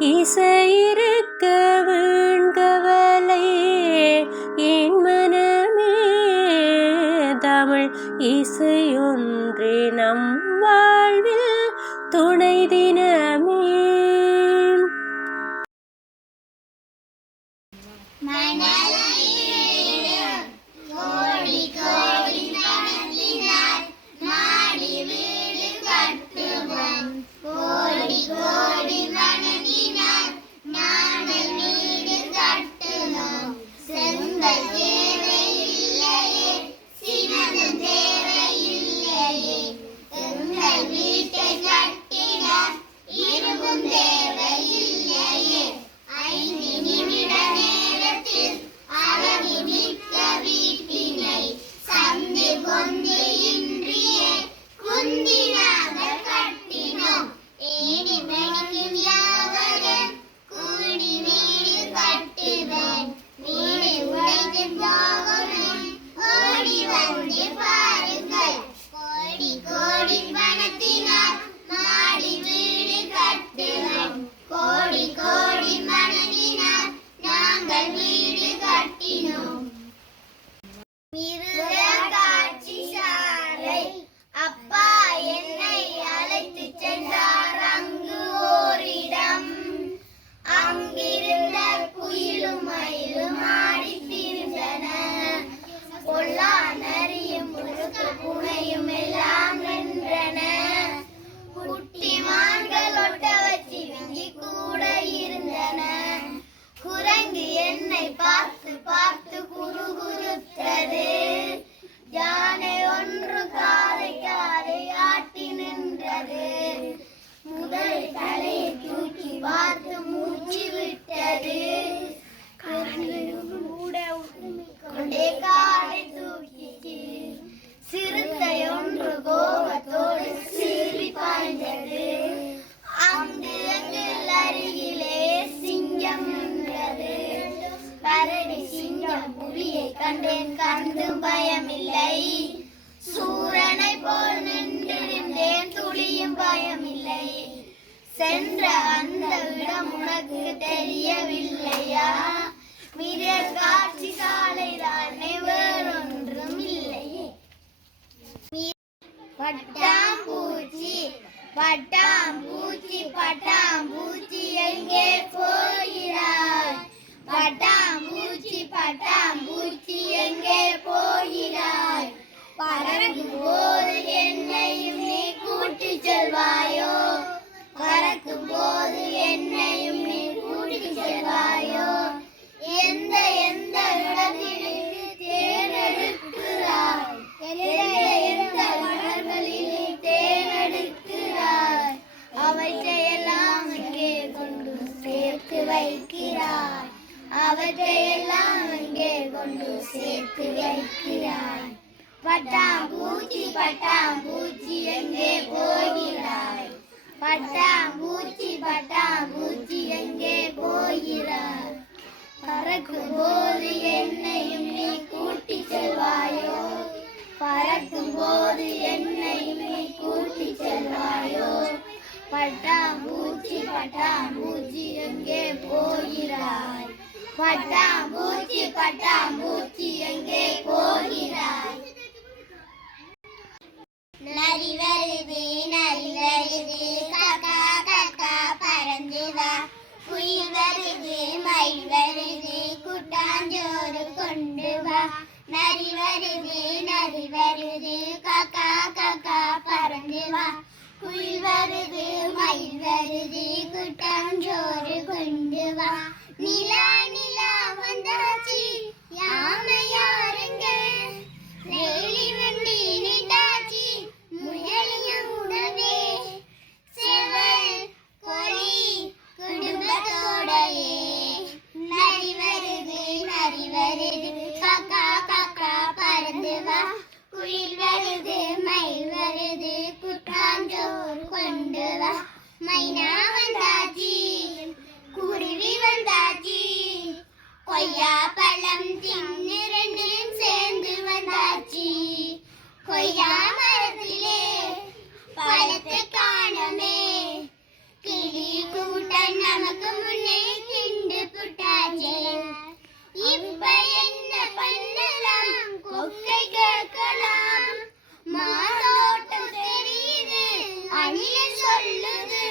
இசையிருக்க வீண்கவலை என் மனமே தமிழ் இசையொன்றே நம் வாழ்வில் துணை தினமே. பார்த்து பார்த்து குறுகுறுத்தது யானை ஒன்று காதை காதை ஆட்டி நின்றது. முதல் தலையை தூக்கி பார்த்து மூச்சு விட்டது. கொண்டே காலை தூக்கிச்சு. சிறுத்தை ஒன்று கோபத்தோடு சீறி பாய்ந்தது. அங்கு எங்கள் அருகிலே சிங்கம் நின்றது. கரடி சிங்கம் புலியை கண்டேன், கண்டும் பயமில்லை. சூரனை போல் நின்றிருந்தேன், துளியும் பயமில்லை. சென்ற அந்த இடம் உனக்கு தெரியவில்லையா? மிரர் காட்சி சாலை தானே, வேறொன்றும் இல்லையே. பட்டாம்பூச்சி பட்டாம்பூச்சி பட்டாம்பூச்சி எங்கே போகிறாய்? பட்டாம்பூச்சி பட்டாம்பூச்சி எங்கே போகிறாய்? பறக்கும் போது என்னையும் நீ கூட்டிச் செல்வாயோ? பறக்கும் போது என்னையும் நீ கூட்டிச் செல்வாயோ? எந்த எந்த இடத்திலே தேனெடுக்கிறாய்? எந்த மலர்களிலே தேனெடுக்கிறாய்? அவற்றையெல்லாம் இங்கே கொண்டு சேர்த்து வைக்கிறாய். அவற்றையெல்லாம் இங்கே கொண்டு சேர்த்து வைக்கிறாய். பட்டாம்பூச்சி பட்டாம்பூச்சி எங்கே போகிறாய்? பட்டாம்பூச்சி பட்டாம்பூச்சி எங்கே போகிறாய்? பறக்கும் போது என்னையும் நீ கூட்டிச் செல்வாயோ? பறக்கும் போது என்னையும் நீ கூட்டிச் செல்வாயோ? பட்டாம்பூச்சி பட்டாம்பூச்சி எங்கே போகிறாய்? பட்டாம்பூச்சி பட்டாம்பூச்சி எங்கே போகிறாய்? நரி வருது நரி வருது, காக்கா காக்கா பறந்து வா. குயில் வருது மயில் வருது, கூட்டாஞ்சோறு கொண்டு வா. நரி வருது காக்கா காக்கா பறந்து வா. குயில் வருது மயில் வருது, கூட்டாஞ்சோறு கொண்டு வா. நிலா நிலா வந்தாச்சு, யானை யாருங்க? ரேலி வண்டி நிட்டாச்சு, முயலியும் உடனே. செவல் கொடி குடும்பத்தோடையே. நரி வருது காக்கா காக்கா பறந்து வா. குயில் வருது மயில் வருது, குட்டாஞ்சோறு கொண்டு வா. மைனா வந்தாச்சு உனக்கு முன்னே திண்டு புட்டாச்சே இப்ப என்ன பண்ணலாம் கொக்கை கேட்கலாம் மாதோட்டம் தெரியுது அணில் சொல்லுது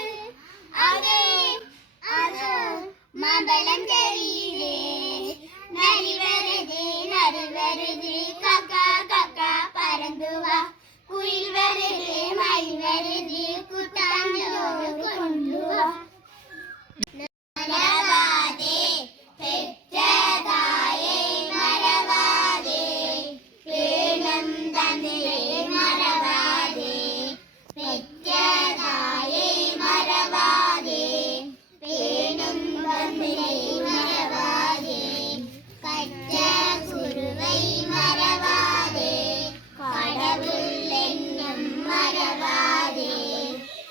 அதே அதோ மாம்பழம் தெரியுது நரி வருது காக்கா காக்கா பறந்து வா குயில் வருது மயில் வருது கூட்டாஞ்சோறு கொண்டு வா மறவாதே பெற்ற தாயை மறவாதே பேணும் தந்தையை மறவாதே பெற்ற தாயை மறவாதே பேணும் தந்தையை மறவாதே கற்ற குருவை மறவாதே கடவுள் என்னும் மறவாதே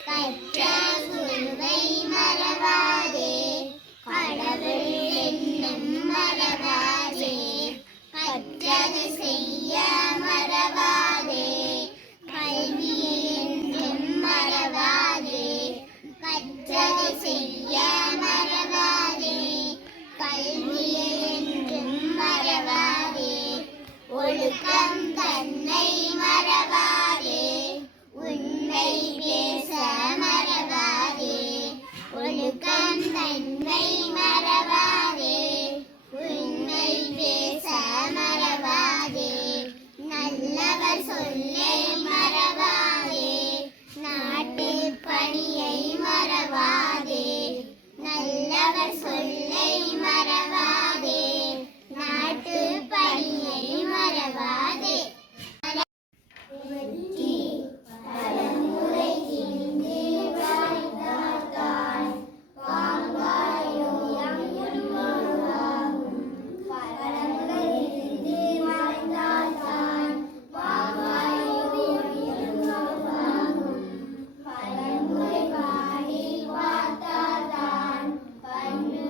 கற்ற குருவை மறவாதே கடவுள் என்னும் மறவாதே கற்றது செய்ய மறவாதே கல்வியை என்றும் மறவாதே கற்றது செய்ய மறவாதே கல்வியை என்றும் மறவாதே ஒழுக்கம் தன்னை மறவாதே உண்மை பேச மறவாதே ஒழுக்கம் தன்னை மறவாதே உண்மை பேச மறவாதே நல்லவர் சொல்லை மறவாதே நாட்டு பணியை மறவாதே நல்லவர் சொல்லை மறவாதே நாட்டு பணியை மறவாதே வெற்றி தலைமுறை தீர்ந்து வாழ்ந்தால்தான் பாங்காயோயம் உருவாகும் பலமுறை தீர்ந்து வாழ்ந்தால்தான் பாங்காயோயம் உருவாகும் பலமுறை பாடி பார்த்தால்தான் பன்முறை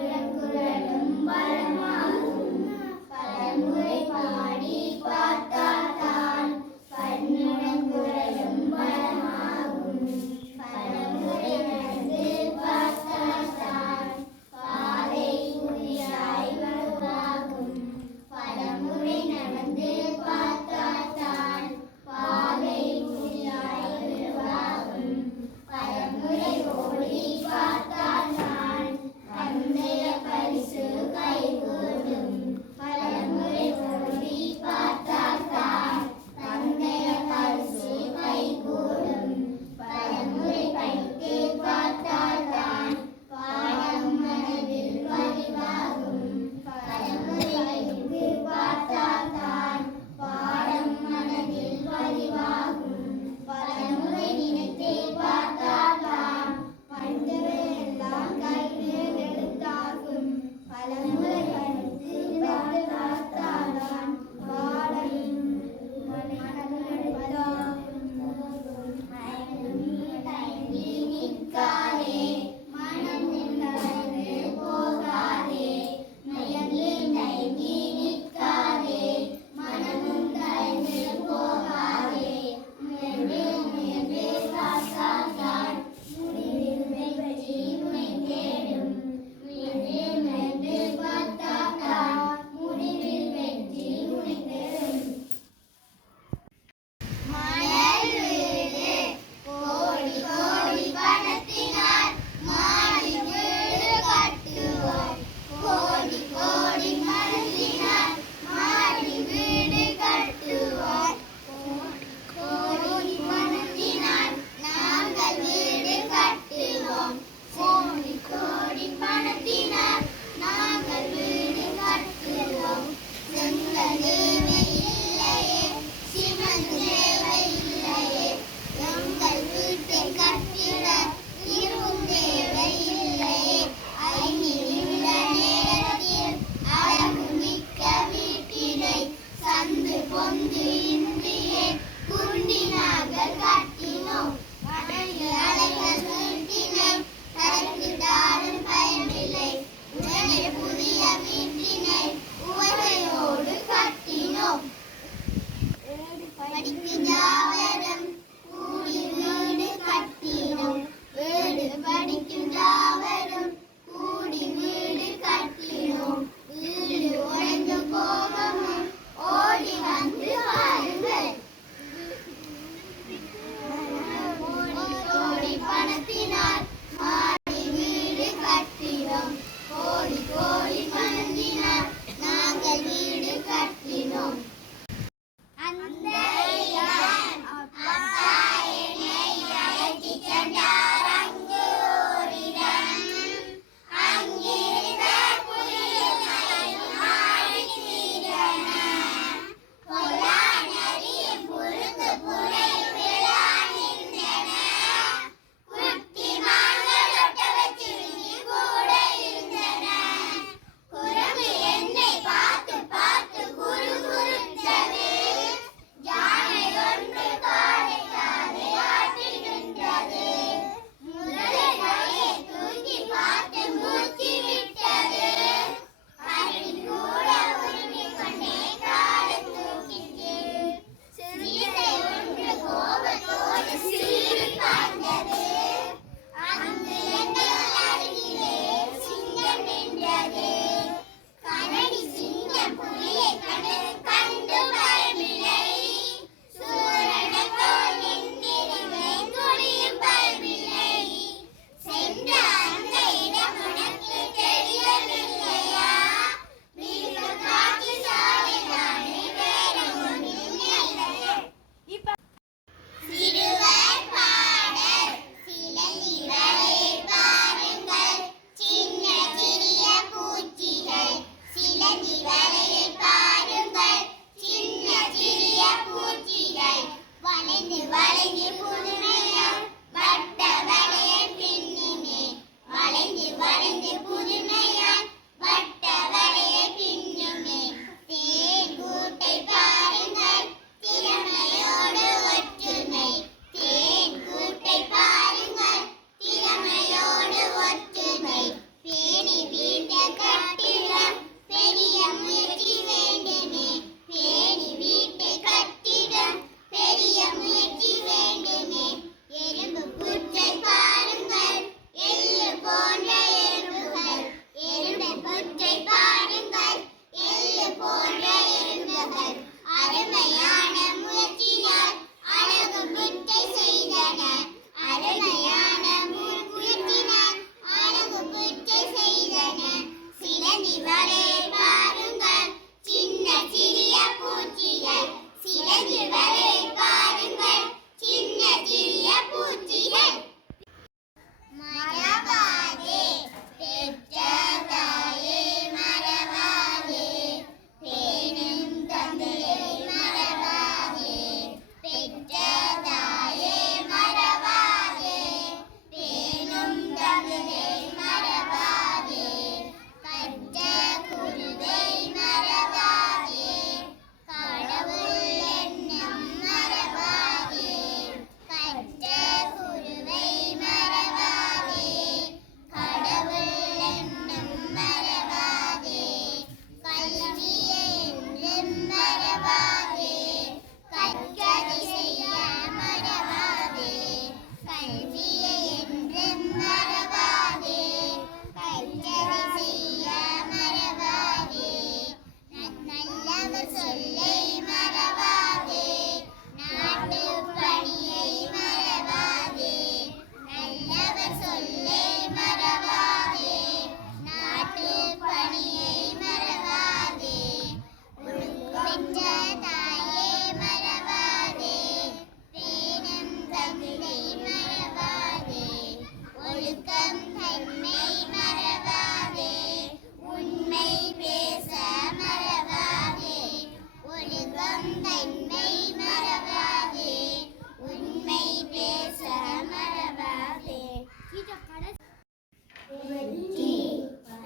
வெற்றி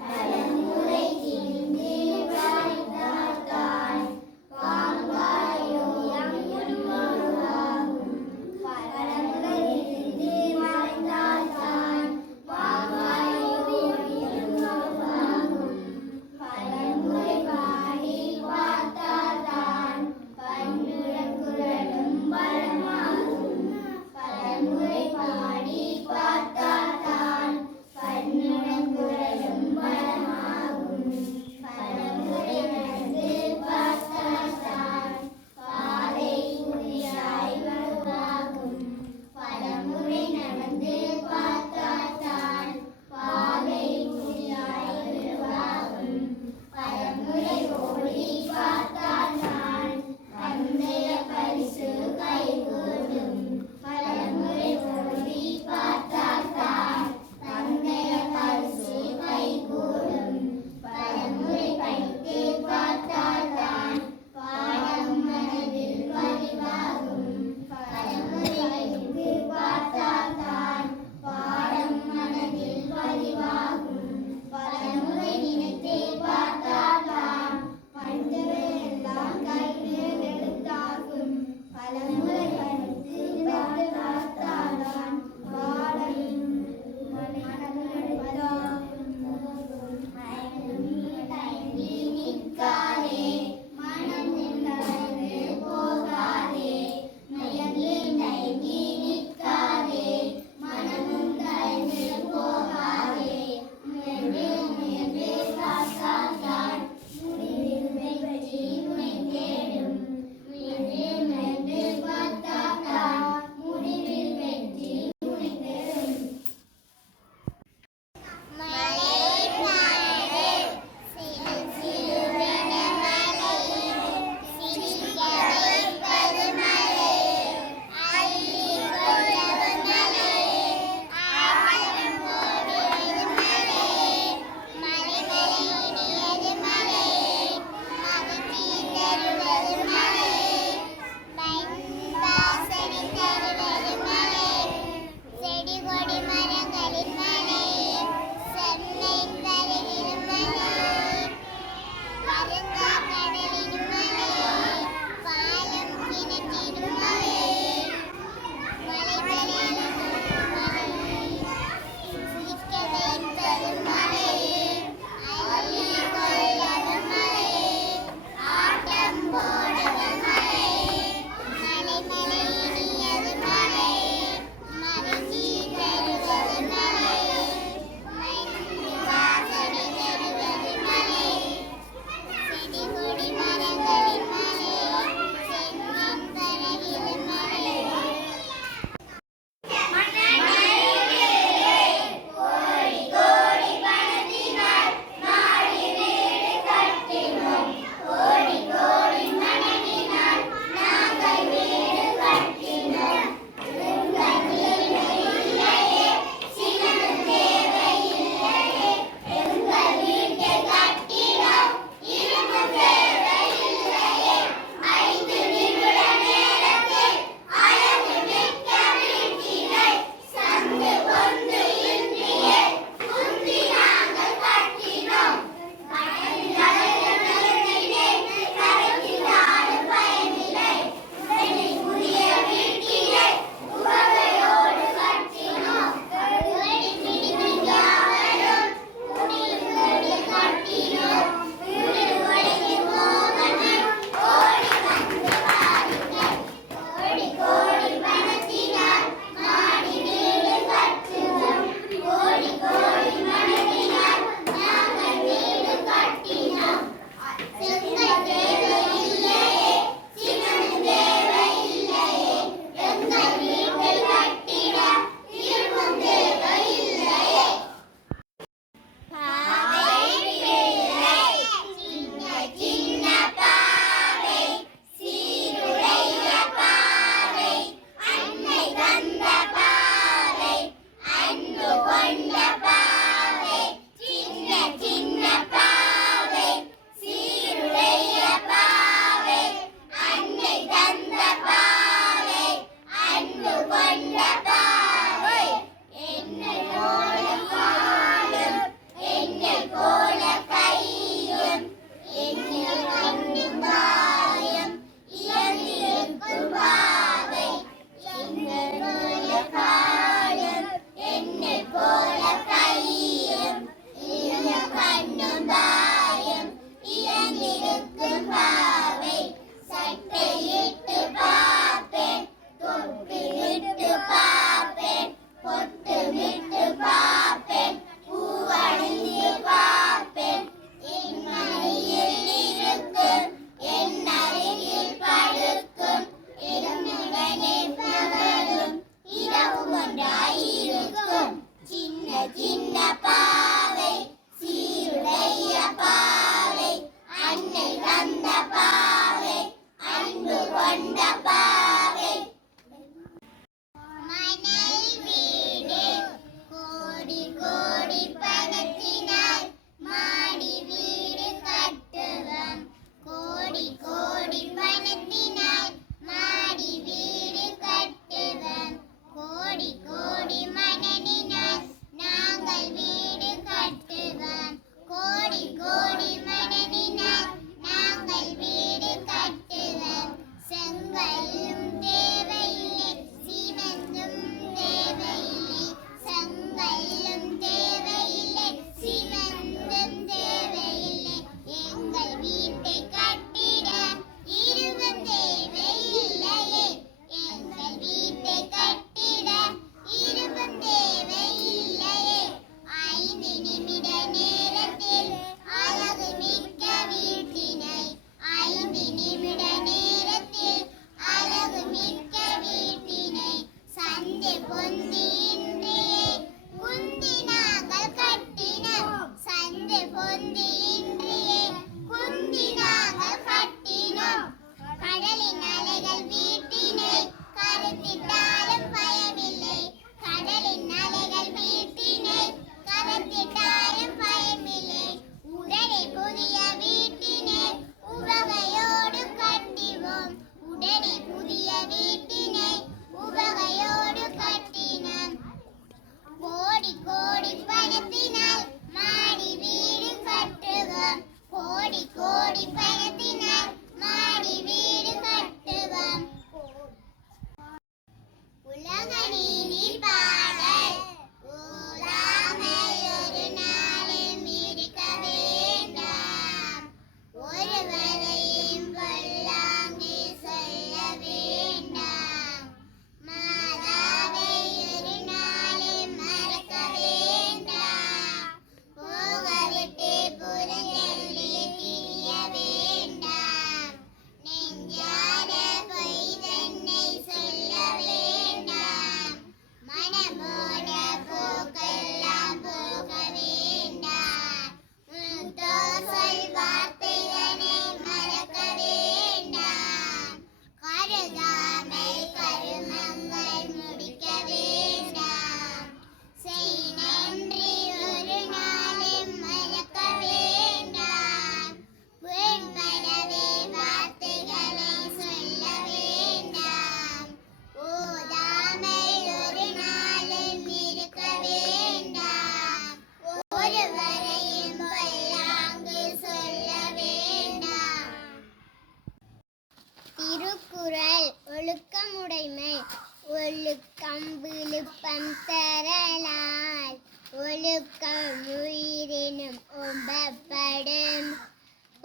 பலமுறை திரிந்து வாழ்ந்தால்தான் பாம்பாயும் உருவாகும். பலமுறை திரிந்து வாழ்ந்தால்தான் பாம்பாயும் உருவாகும். பலமுறை பாடி பார்த்தால்தான் பண்ணுடன் குரலும் பலமாகும். பலமுறை பாடி பார்த்தால்தான் பண்ணுடன் குரலும்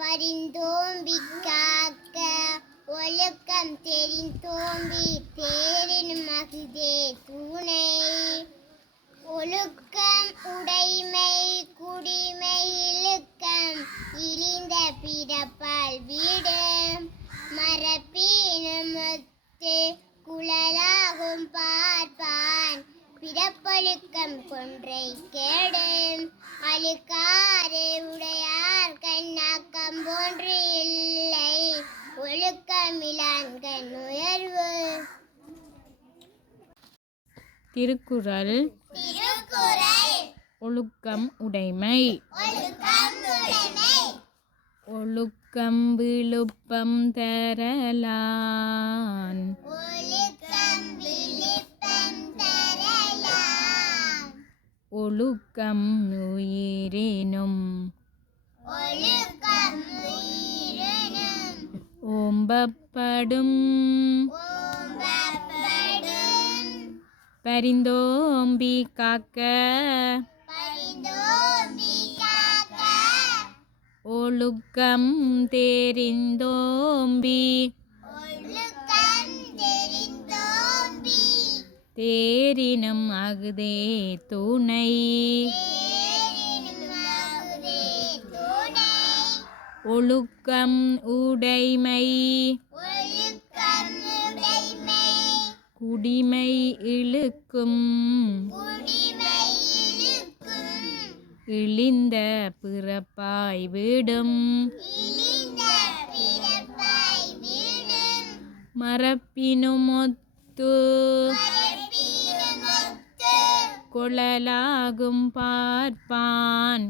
பரிந்தோம்பி காக்க ஒழுக்கம் தெரிந்தோம்பி தேரினும் அகுதே துணை ஒழுக்கம் உடைமை குடிமை இழுக்கம் இழிந்த பிறப்பால் வீடும் மரப்பினமொத்து குழலாகும் பார்ப்பான் பிறப்பொழுக்கம் கொன்றை கேடும் அழுக்காறு உடையார் கண்ணாக்கம் போன்று இல்லை ஒழுக்கமிலான்கண் உயர்வு. திருக்குறள். ஒழுக்கம் உடைமை. ஒழுக்கம் விழுப்பம் தரலான் ஒழுக்கம் உயிரினும் ஓம்பப்படும் பரிந்தோம்பி காக்க ஒழுக்கம் தெரிந்தோம்பி தேரினும் அகுதே துணை ஒழுக்கம் உடைமை குடிமை இழுக்கும் இழிந்த பிறப்பாய் விடும் மரப்பினுமொத்து குழலாகும் பார்ப்பான்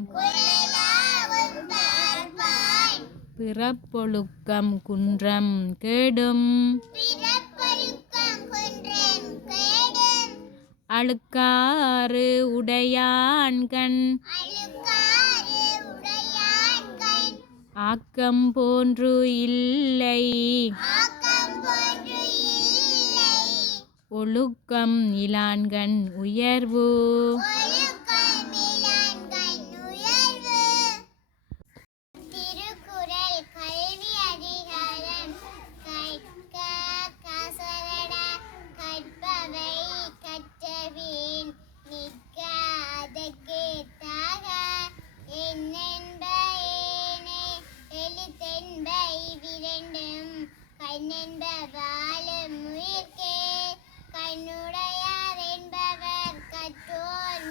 பிறப்பொழுக்கம் குன்றம் கெடும் அழுக்காறு உடையான்கண் ஆக்கம் போன்று இல்லை ஒழுக்கம் இலான்கண் உயர்வு. திருக்குறள் கல்வி அதிகாரம் கற்க கசரட கற்பவை கற்றபின் நிற்க அதற்கு தாக என்னென்ப ஏனே எழுத்தென்ப இவ்விரண்டும் கண்ணென்ப வாழும் உயிர்க்கே கண்ணுடையார் என்பவர் கற்றோர்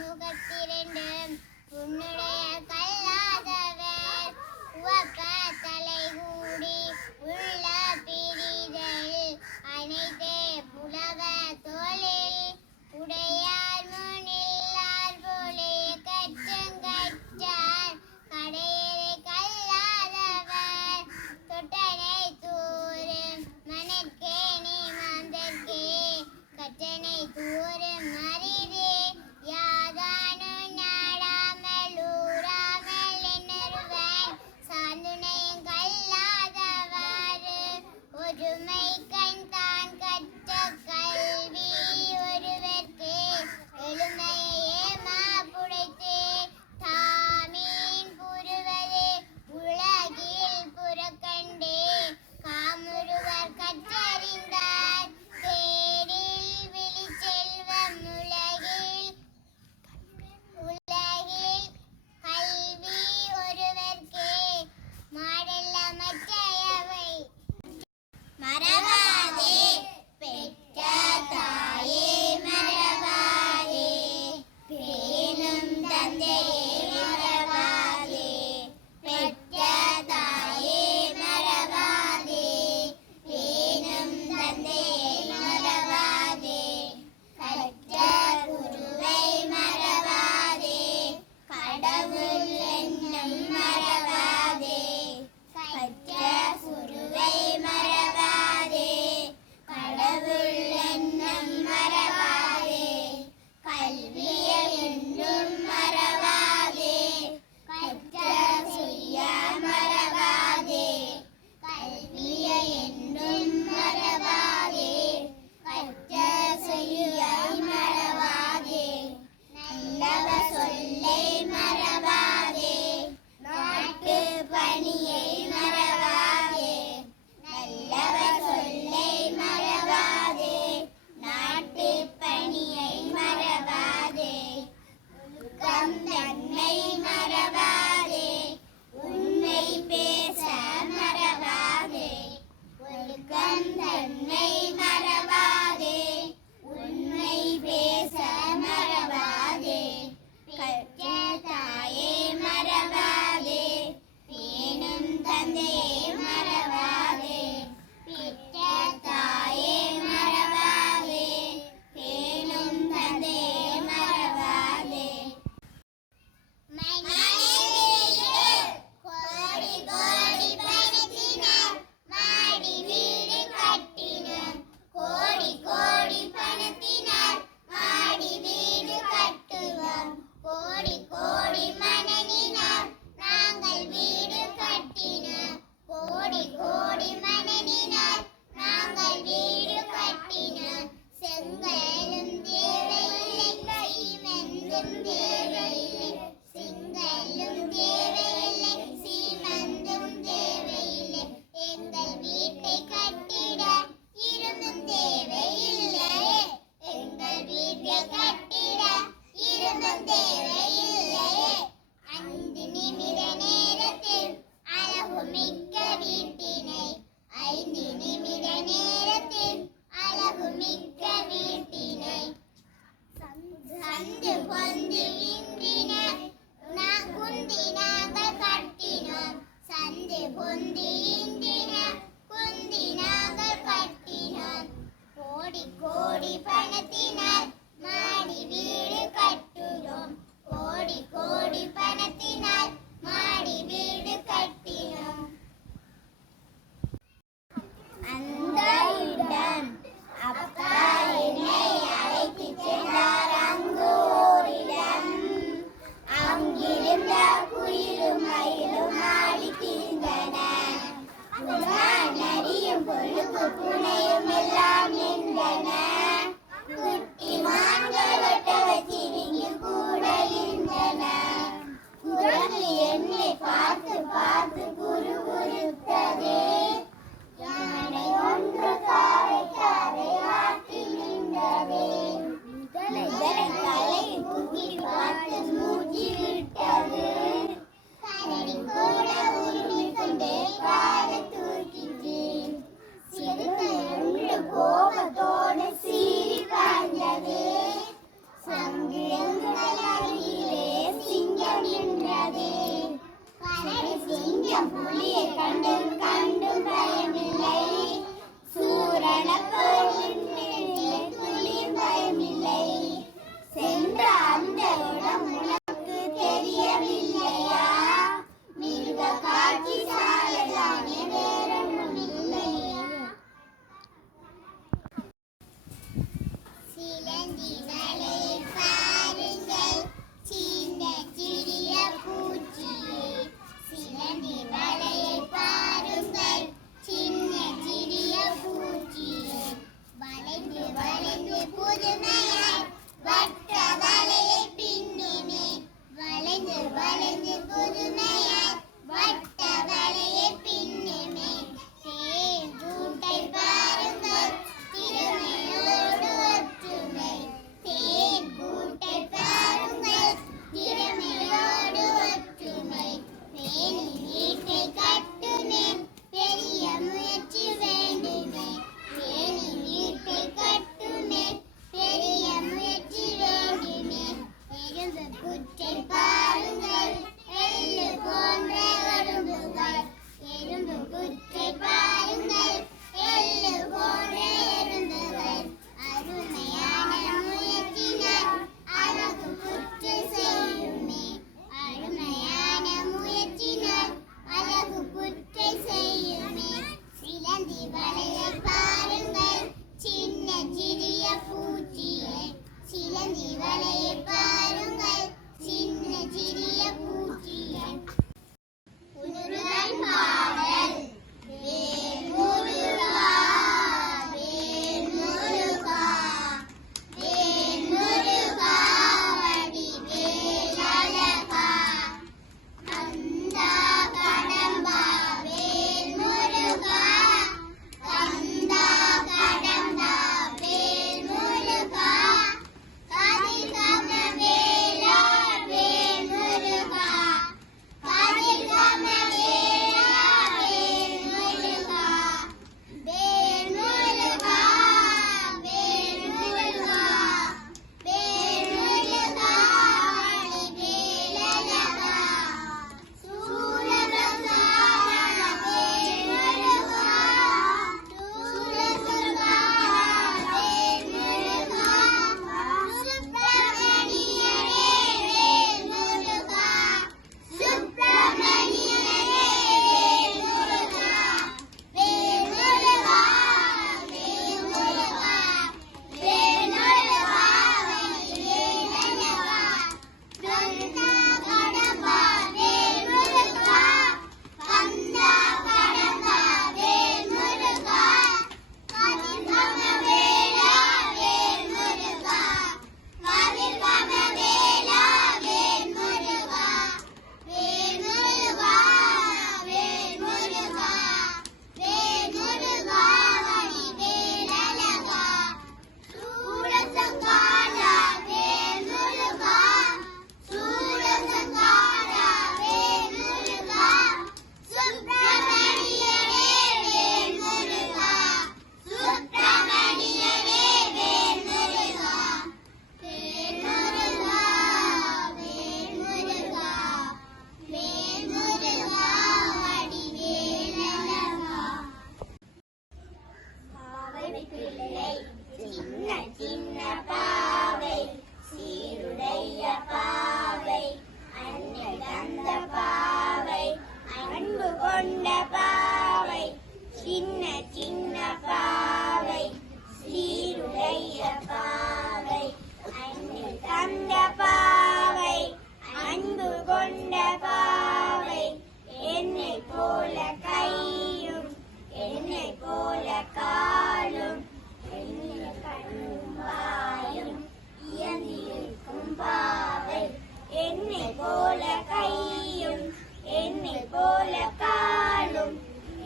போல காலும்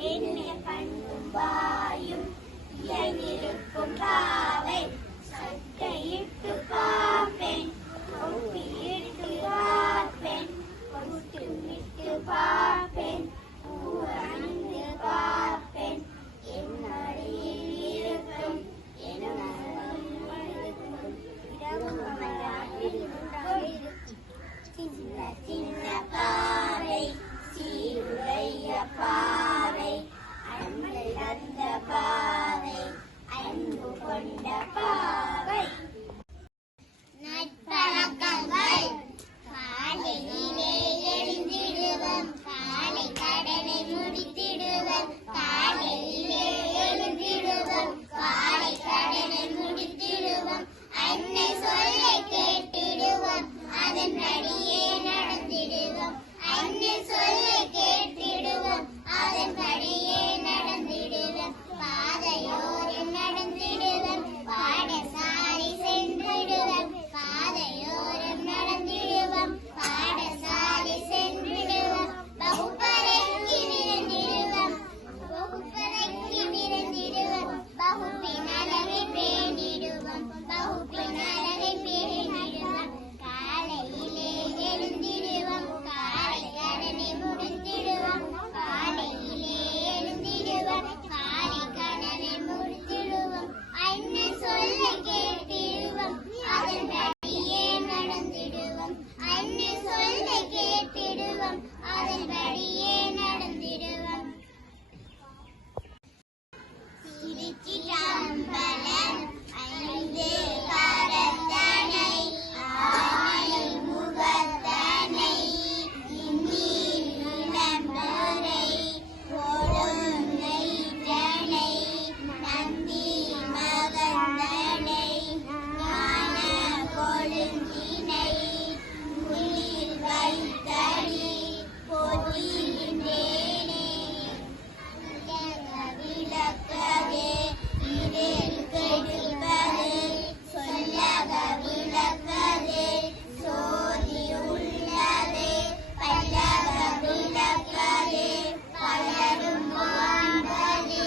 என்னை கண்ணும் வாயும் இயங்கிருக்கும் பாவை சட்டையிட்டு பார்ப்பேன் ஒப்பியிட்டு பார்ப்பேன் ஒட்டுமிட்டு பார்ப்பேன் பூவணிந்து பார்ப்பேன் என் அடியில் இருக்கும் என் சின்ன சின்ன பாவை சீருடைய பாவை அன்பை தந்த பாவை அன்பு கொண்ட பாவை நட்பழக்கங்கள் காலையிலே எழுந்திடுவோம் காலை கடனை முடித்திடுவோம் காலையிலே எழுந்திடுவோம் காலை கடனை முடித்திடுவோம் அன்னை சொல்லை கேட்டிடுவோம் அதன்படியே நடந்திடுவோம் அன்னை சொல்லை கேட்டிடுவோம் அதன்படியே நடந்திடுவோம் பாதையோரம் நடந்திடுவோம் பாடசாலை சென்றிடுவோம் பாதையோரம் நடந்திடுவோம் பாடசாலை சென்றிடுவோம் வகுப்பறைக்கு விரைந்திடுவோம் வகுப்பறைக்கு விரைந்திடுவோம் வகுப்பின் அளவை பேணிடுவோம் வகுப்பின் அளவை பேணிடுவோம் காலையிலே எழுந்திடுவோம் காலை கடனை முடித்திடுவோம் காலையிலே எழுந்திடுவோம் காலை கடனை முடித்திடுவோம் அன்னை சொல்ல கேட்டிடுவோம் அதன்படியே நடந்திடுவோம் அன்னை சொல்ல கேட்டிடுவோம் அதன்படியே நடந்திடுவோம் திருச்சிற்றம்பலம் ஐந்து கரத்தனை ஆனை முகத்தனை இந்நீர் இளம்பரை கொழுந்தை தனை நந்தி மகந்தனை ஞான கொழுந்தினை முள்ளில் வைத்தடி போற்றினேனே விளக்கவே இதில் கெடுப்பது சொல்லக விளக்கவே சோதி உள்ளதே பல்லக விளக்கவே பலரும் வாழ்வது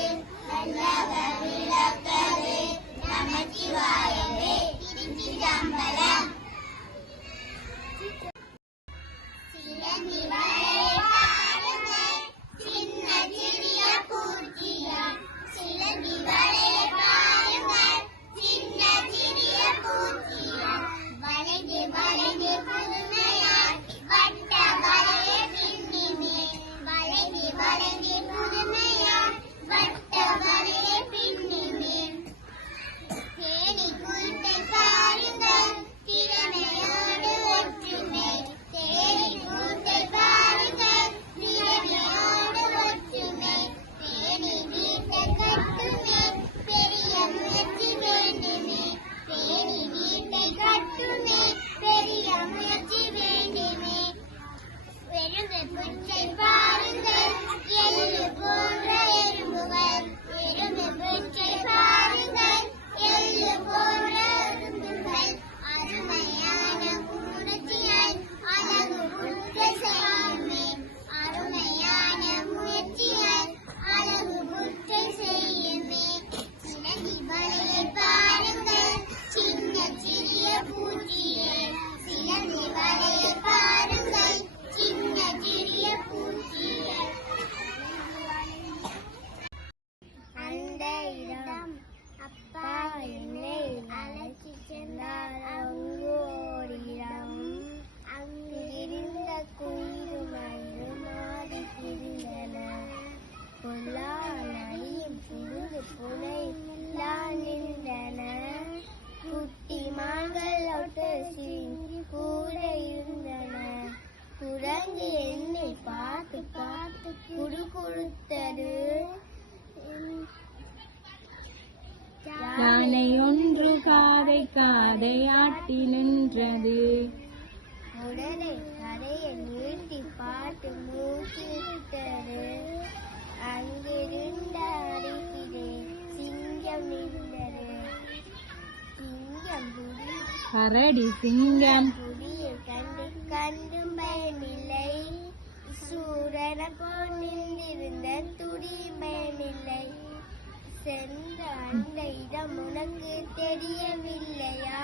நல்லக விளக்கவே நமச்சிவாயவே திருச்சிற்றம்பலம் சிலந்தி வளையை பாருங்கள் சின்ன சிறிய பூச்சியான் சிலந்தி வளையை பாருங்கள் சின்ன சிறிய பூச்சியான் வளைந்து வளைந்து புதுமையான் வட்ட வளைய பின்னிமே வளைந்து வளைந்து புதுமையான் வட்ட வளைய பின்னிமே தேனி கூட்டை பாருங்கள் திறமையோடு ஒற்றுமை தேனி கூட்டை பாருங்கள் திறமையோடு ஒற்றுமை தேனி வீட்டை கட்டுமே பெரிய முயற்சி வேண்டுமே தேனி வீட்டை கட்டுமே பெரிய முயற்சி வேண்டுமே எறும்பு புற்றை பாருங்கள் எள்ளு போன்ற எறும்புகள் எறும்பு புற்றை பாருங்கள் எள்ளு போன்ற எறும்புகள் அருமையான முயற்சியாய் அழகு புற்றை செய்யுமே அருமையான முயற்சியாய் அழகு புற்றை செய்யுமே சிலந்தி வலையை பாருங்கள் சின்ன சிறிய பூச்சியே சிலந்தி வலையை பாருங்கள் சின்ன சிறிய பூச்சியே அந்த இடம் அப்பா என்னை அழைத்து சென்றார் அங்கு ஓரிடம் அங்கு இருந்த குயிலும் மயிலும் ஆடி திரிந்தன பொல்லா நரியும் புழுந்து புனை நின்றன குட்டி மான்கள் ஒட்டு கூட இருந்தன குரங்கு என்னை பார்த்து பார்த்து குடு கொடுத்தது யானை ஒன்று காதை காதை ஆட்டி நின்றது உடனே கரையை நீட்டி பார்த்து மூக்கிவிட்டது அங்கிருந்த அருகிலே சிங்கம் நின்றது சிங்கம் புலி கரடி சிங்கம் புலியை கண்டு கண்டும் பயமில்லை சூ உடன போல் நின்றிருந்த துடிமேனில்லை. சென்ற அந்த இடம் உனக்கு தெரியவில்லையா?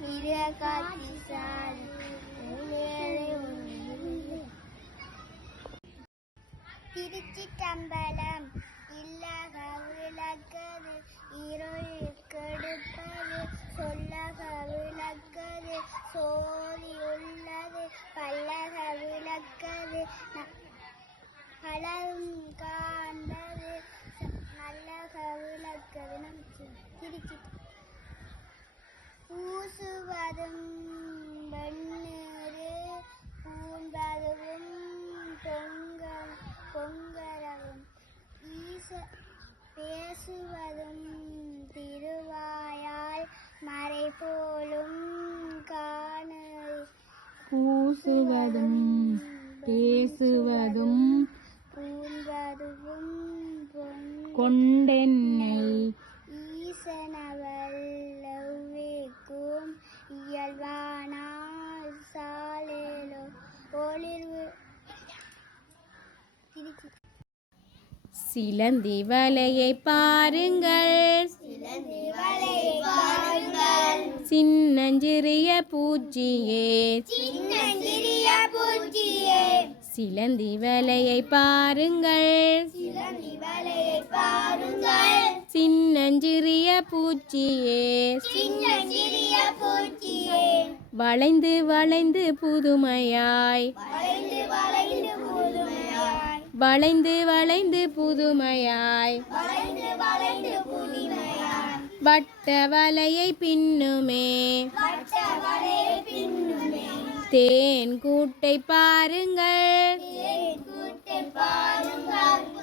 மிருக காட்சி சால் திருச்சிற்றம்பலம். இல்லக விளக்கது இருள் கெடுப்பது, சொல்லக விளக்கது சோதி உள்ளது, பல்லக விளக்கது பலரும் காண்பது, நல்லக விளக்கது நம் திருச்சி. பூசுவதும் வெண்ணீரு பூண்பதும் பொங்கரவும், பேசுவதும் திருவாயால் மறை போலும் காண. பூசுவதும் பேசுவதும் பூண்பதும் கொண்டென்னை ஈசனவள் லவ்விக்கும் இயல்பானால் சாலேலோ ஒளிர்வு. சிலந்தி வலையை பாருங்கள், சின்னஞ்சிறிய பூச்சியே, சிலந்தி வலையை பாருங்கள், சின்னஞ்சிறிய பூச்சியே, வளைந்து வளைந்து புதுமையாய், வளைந்து வளைந்து புதுமையாய், வட்ட வலையை பின்னுமே, தேன் கூட்டை பாருங்கள்,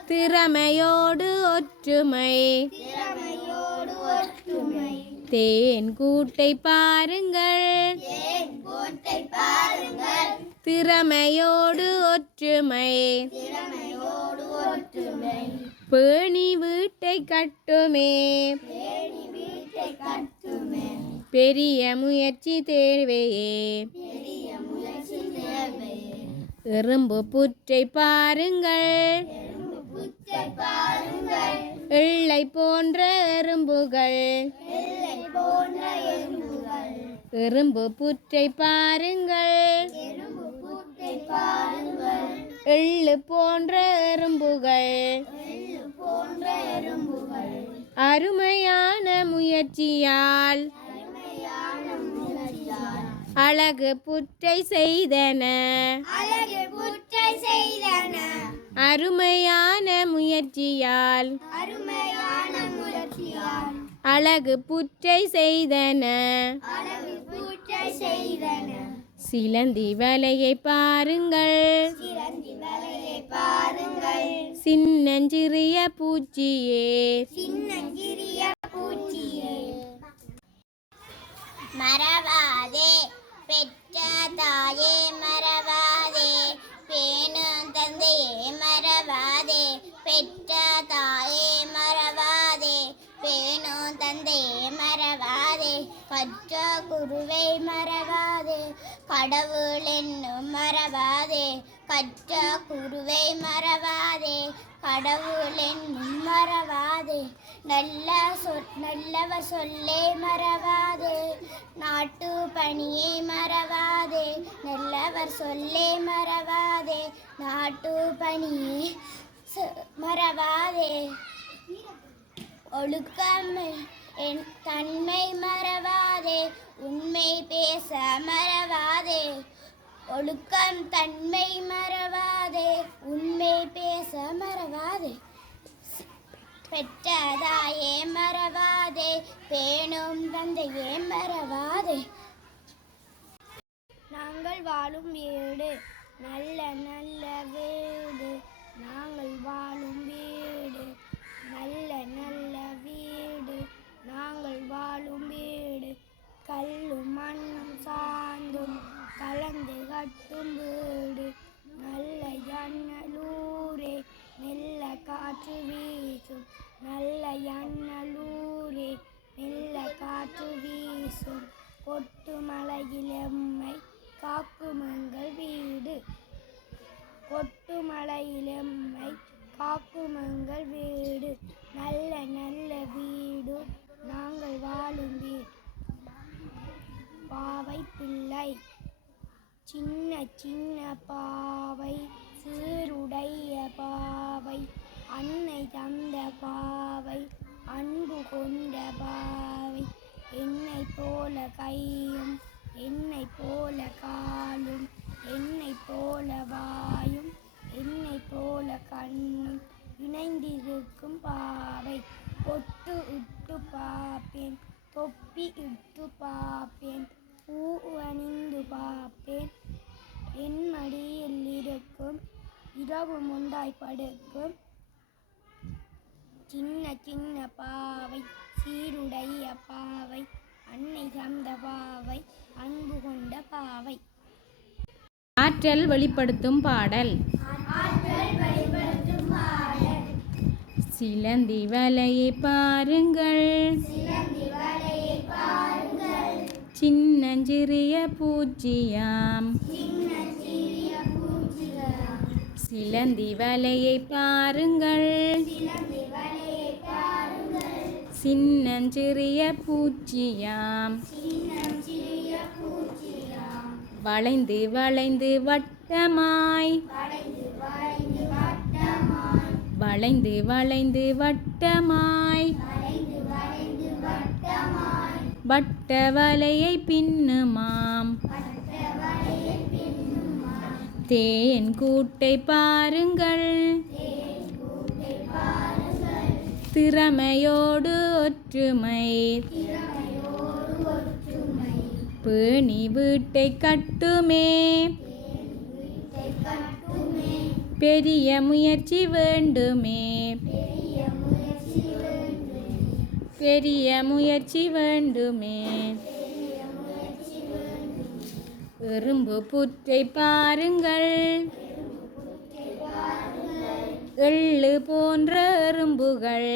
திறமையோடு ஒற்றுமை, தேன் கூட்டை பாருங்கள், திறமையோடு ஒற்றுமை, பேணி வீட்டை கட்டுமே, பெரிய முயற்சி தேவையே, எறும்பு புற்றை பாருங்கள், எள்ளை போன்ற எறும்புகள், எறும்பு புற்றை பாருங்கள், எள்ளு போன்ற எறும்புகள், அருமையான முயற்சியால் அழகு புற்றை செய்தன, அருமையான முயற்சியால் அழகு புற்றை செய்தன, சிலந்தி வலையை பாருங்கள், சின்னஞ்சிறிய பூச்சியே, மறவாதே பெற்ற தாயே, மறவாதே பேணும் தந்தையே, மறவாதே பெற்ற தாயே, மறவாதே பேணும் தந்தையே, மறவாதே கற்ற குருவை, மறவாதே கடவுள் என்னும், மறவாதே கற்ற குருவை, மறவாதே கடவுள் என்னும், மறவாதே நல்லவர் சொல்லே, மறவாதே நாட்டு பணியை, மறவாதே நல்லவர் சொல்லே, மறவாதே நாட்டு பணியை, மறவாதே ஒழுக்கம் என் தன்மை, மறவாதே உண்மை பேச, மறவாதே ஒழுக்கம் தன்மை, மறவாதே உண்மை பேச, மறவாதே பெற்றதாயே, மறவாதே பேணும் தந்தையே, மறவாதே. நாங்கள் வாழும் வீடு நல்ல நல்ல வீடு, நாங்கள் வாழும் வீடு நல்ல நல்ல வீடு, நாங்கள் வாழும் வீடு கல்லும் மண்ணும் சாந்தும் கலந்து கட்டும் வீடு, நல்ல ஜன்னலூரே மெல்ல காற்று வீசும், நல்ல ஜன்னலூரே மெல்ல காற்று வீசும், கொட்டு மலையில் எம்மை காக்கும் எங்கள் வீடு. கொட்டு மலையிலம்மை காக்கும் எங்கள் வீடு நல்ல நல்ல வீடு நாங்கள் வாழும் வீடு. பாவை பிள்ளை சின்ன சின்ன பாவை சீருடைய பாவை அன்னை தந்த பாவை அன்பு கொண்ட பாவை என்னை போல கையும் என்னை போல காலும் என்னை போல வாயும் என்னை போல கண்ணும் இணைந்திருக்கும் பாவை. பொட்டு இட்டு பார்ப்பேன் தொப்பி இட்டு பார்ப்பேன் பூ அணிந்து பார்ப்பேன் என் மடியில் இருக்கும் இரவு முண்டாய் படுக்கும் சின்ன சின்ன பாவை சீருடைய பாவை அன்னை தந்த பாவை அன்பு கொண்ட பாவை. ஆற்றல் வெளிப்படுத்தும் பாடல். சிலந்தி வலையை பாருங்கள் சின்னஞ்சிறிய பூச்சியாம். சிலந்தி வலையை பாருங்கள் சின்னஞ்சிறிய பூச்சியாம். வளைந்து வளைந்து வட்டமாய் வளைந்து வளைந்து வட்டமாய் வட்ட வலையை பின்னுமாம். தேன் கூட்டை பாருங்கள் திறமையோடு ஒற்றுமை பேணி வீட்டை கட்டுமே பெரிய முயற்சி வேண்டுமே பெரிய முயற்சி வேண்டுமே. எறும்பு புற்றை பாருங்கள் எள்ளு போன்ற எறும்புகள்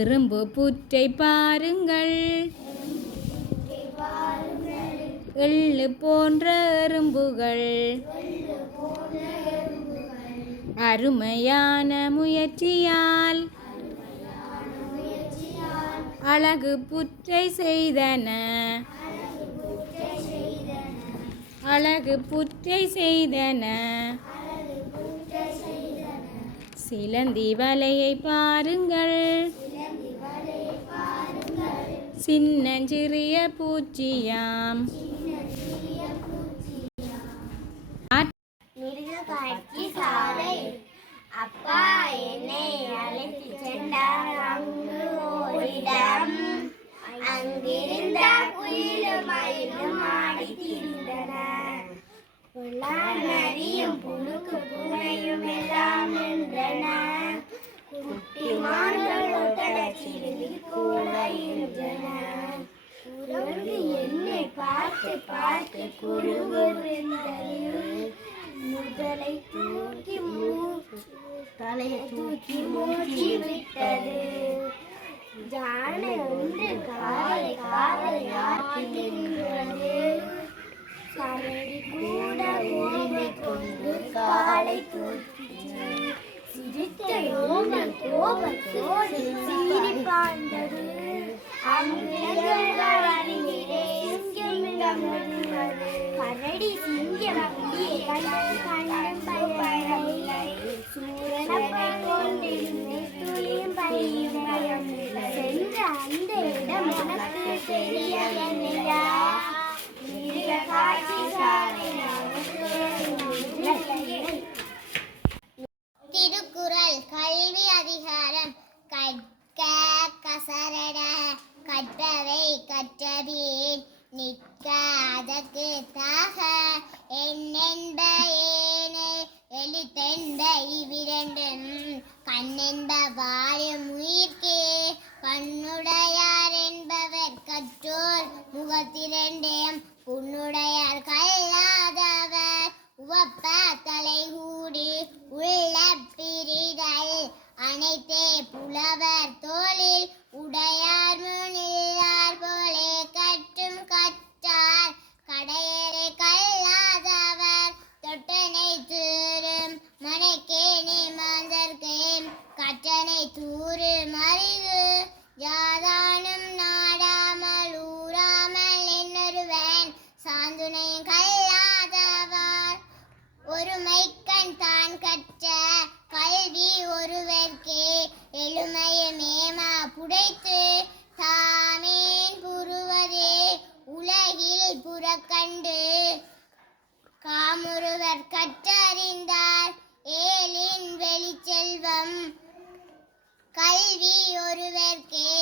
எறும்பு புற்றை பாருங்கள் எள்ளு போன்ற எறும்புகள். அருமையான முயற்சியால் அழகு புற்றை செய்தன அழகு புற்றை செய்தன. சிலந்தி வலையை பாருங்கள் சின்னஞ்சிறிய பூச்சியாம். மிருகக்காட்சி சாலை. அப்பா என்னை அழைத்து சென்றார் அங்கு ஓரிடம். அங்கிருந்த குயிலும் மயிலும் ஆடி திரிந்தன. நரியும் புழுக்கு பூனையும் எல்லாம் நின்றன. குட்டி மான்கள் ஒட்டடச்சிறுகி கூட இருந்தன. குரங்கு என்னை பார்த்து பார்த்து குறுகுறுந்தது. முதலை தலையை தூக்கி மூச்சு விட்டது. யானை ஒன்று காலை காலை ஆட்டி நின்றது. கரடி கூட ஓமை கொண்டு காலை தூக்கிச்சு. சிரித்த ஓமல் கோபத்தோடு சீறி பாய்ந்தது. கரடி சிங்கம் புலியை கண்டும் பயமில்லை. சூரனை கொண்டிருந்து துளியும் பயமில்லை. சென்ற அந்த இடம் உனக்கு தெரியவில்லையா? மிருகக்காட்சி சாலை. திருக்குறள் கல்வி அதிகாரம். கற்க கசரட கற்பவை கற்றபின் நிற்க அதற்கு தாக எண்ணென்ப ஏனை எழுத்தென்ப இவ்விரண்டும் கண்ணென்ப வாழும் உயிர்க்கே கண்ணுடையார் என்பவர் கற்றோர் முகத்திரண்டேம் புண்ணுடையார் கல்லாதவர் உவப்ப தலைகூடி உள்ள பிரிதல் அனைத்தே புலவர் தோளில் உடையார் முனியார் போலே கற்றும் கற்றார் கடையரை கல்லாதவர் ஒருவர் கற்றறிந்தார் ஏழின் வெளிச்செல்வம் கல்வி ஒருவர்க்கே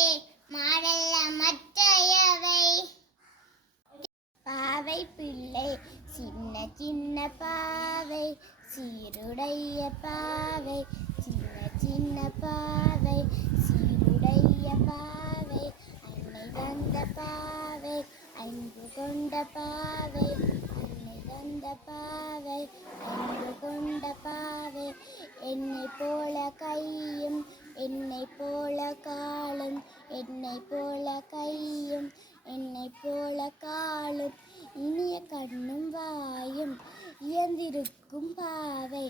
மாடல்ல மற்றையவை. பாவை பிள்ளை சின்ன சின்ன பாவை சீருடைய பாவை சின்ன சின்ன பாவை சீருடைய பாவை அன்னை தந்த பாவை அன்பு கொண்ட பாவை அன்னை தந்த பாவை அன்பு கொண்ட பாவை என்னை போல கையும் என்னை போல காலும் என்னை போல கையும் என்னை போல காலும் இனிய கண்ணும் வாயும் இயந்திருக்கும் பாவை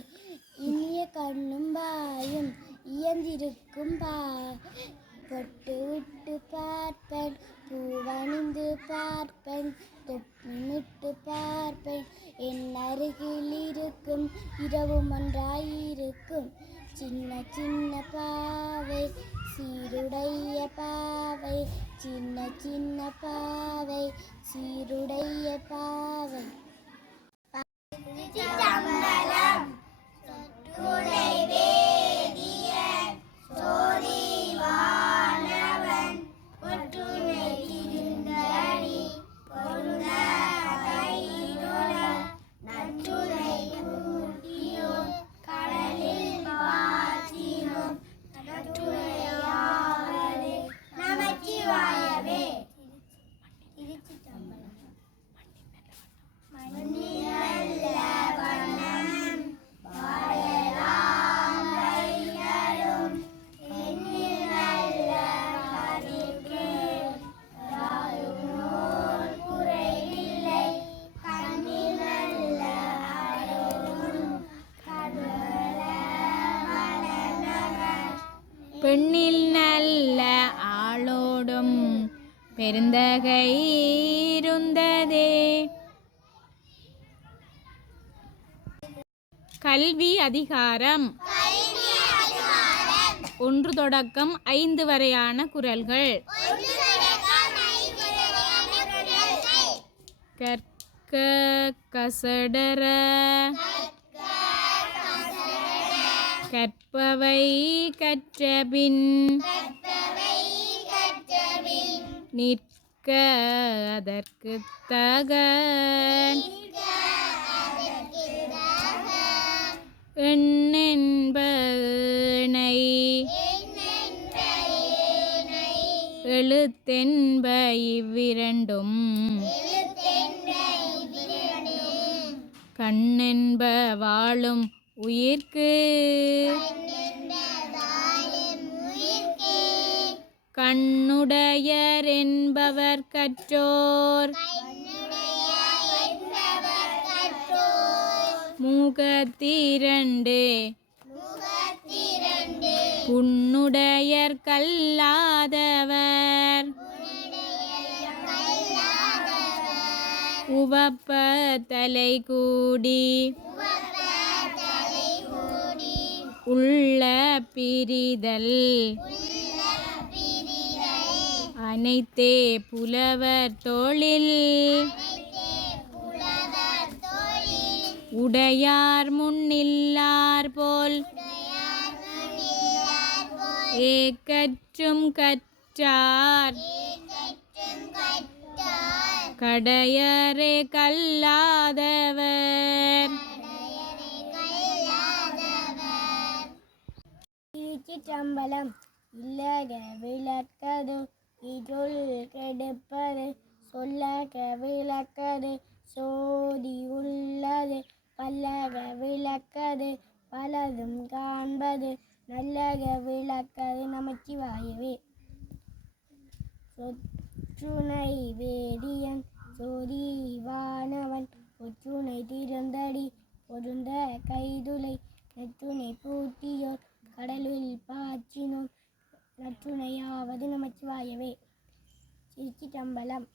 இனிய கண்ணும் வாயும் இயந்திருக்கும் பொட்டு விட்டு பார்ப்பேன் பூவணிந்து பார்ப்பேன் தொப்பினிட்டு பார்ப்பேன் என் அருகில் இருக்கும் இரவும் ஒன்றாயிருக்கும் சின்ன சின்ன பாவை சீருடைய பாவை சின்ன சின்ன பாவை சீருடைய பாவை. பெண்ணில் நல்ல ஆளோடும் பெருந்தகை இருந்ததே. கல்வி அதிகாரம் 1 தொடக்கம் 5 வரையான குறள்கள். கற்க கசடர கற்பவை கற்றபின் நிற்க அதற்கு தக எண்ணென்பனை எழுத்தென்ப இவ்விரண்டும் கண்ணென்ப வாழும் உயிர்க்கு கண்ணுடையர் என்பவர் கற்றோர் முகத்திரண்டு புண்ணுடையர் கல்லாதவர் உவப்ப தலை கூடி உள்ள பிரிதல் அனைத்தே புலவர் தொழில் உடையார் முன்னில்லார் போல் ஏக்கற்றும் கற்றார் கடையரே கல்லாதவர். சம்பளம் இல்லக விளக்கது இருள் கெடுப்பது சொல்லக விளக்கது சோதி உள்ளது பல்லக விளக்கது பலதும் காண்பது நல்லக விளக்கது நமச்சிவாயவே. சொற்றுணை வேதியன் சோதிவானவன் ஒற்றுணை திருந்தடி பொருந்த கைதுளை நற்றுணை பூட்டியோர் கடலில் பாய்ச்சினோம் நற்றுணையாவது நமச்சிவாயவே. திருச்சிற்றம்பலம்.